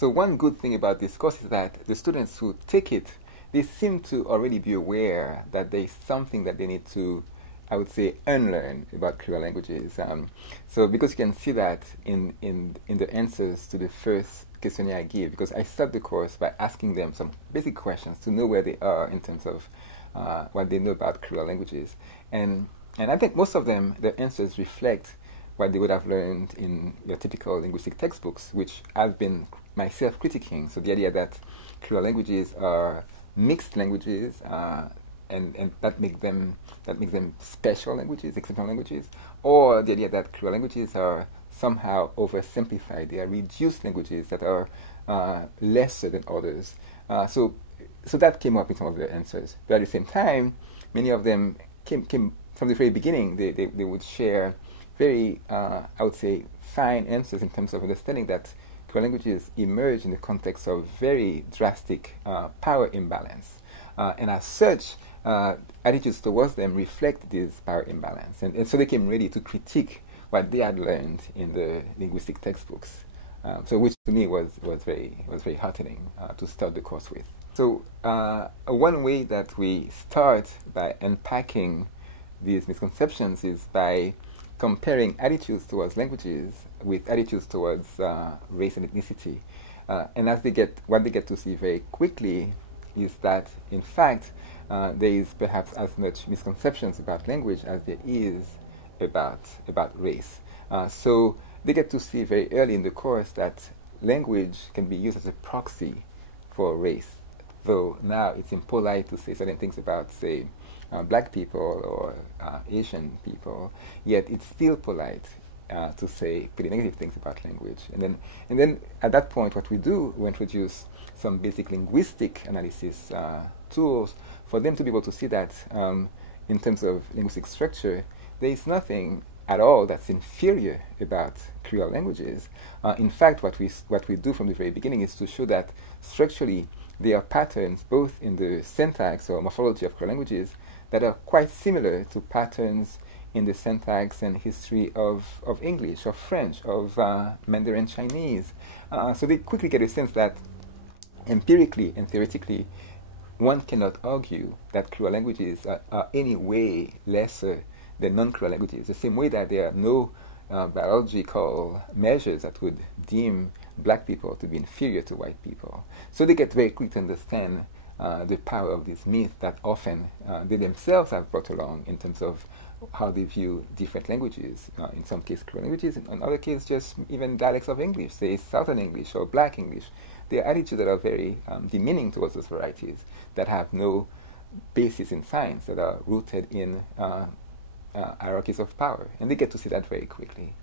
So one good thing about this course is that the students who take it, they seem to already be aware that there is something that they need to, I would say, unlearn about Creole languages. So because you can see that in the answers to the first questionnaire I give, because I start the course by asking them some basic questions to know where they are in terms of what they know about Creole languages. And I think most of them, their answers reflect what they would have learned in your typical linguistic textbooks, which I've been myself critiquing. So the idea that Creole languages are mixed languages, and that make them special languages, exceptional languages, or the idea that Creole languages are somehow oversimplified. They are reduced languages that are lesser than others. So that came up in some of their answers. But at the same time, many of them came from the very beginning. They would share very, I would say, fine answers in terms of understanding that Creole languages emerge in the context of very drastic power imbalance. And as such, attitudes towards them reflect this power imbalance. And so they came ready to critique what they had learned in the linguistic textbooks. So which to me was very heartening to start the course with. So one way that we start by unpacking these misconceptions is by comparing attitudes towards languages with attitudes towards race and ethnicity. And what they get to see very quickly is that, in fact, there is perhaps as much misconceptions about language as there is about race. So they get to see very early in the course that language can be used as a proxy for race, though now it's impolite to say certain things about, say, black people or Asian people, yet it's still polite to say pretty negative things about language. And then at that point, what we do, we introduce some basic linguistic analysis tools for them to be able to see that in terms of linguistic structure, there is nothing at all that's inferior about Creole languages. In fact, what we do from the very beginning is to show that structurally there are patterns both in the syntax or morphology of Creole languages that are quite similar to patterns in the syntax and history of English, of French, of Mandarin Chinese. So they quickly get a sense that empirically and theoretically, one cannot argue that Creole languages are any way lesser than non-Creole languages, the same way that there are no biological measures that would deem black people to be inferior to white people. So they get very quick to understand the power of this myth that often they themselves have brought along in terms of how they view different languages. In some cases, Creole languages, in other cases, just even dialects of English, say Southern English or Black English. There are attitudes that are very demeaning towards those varieties that have no basis in science, that are rooted in hierarchies of power. And they get to see that very quickly.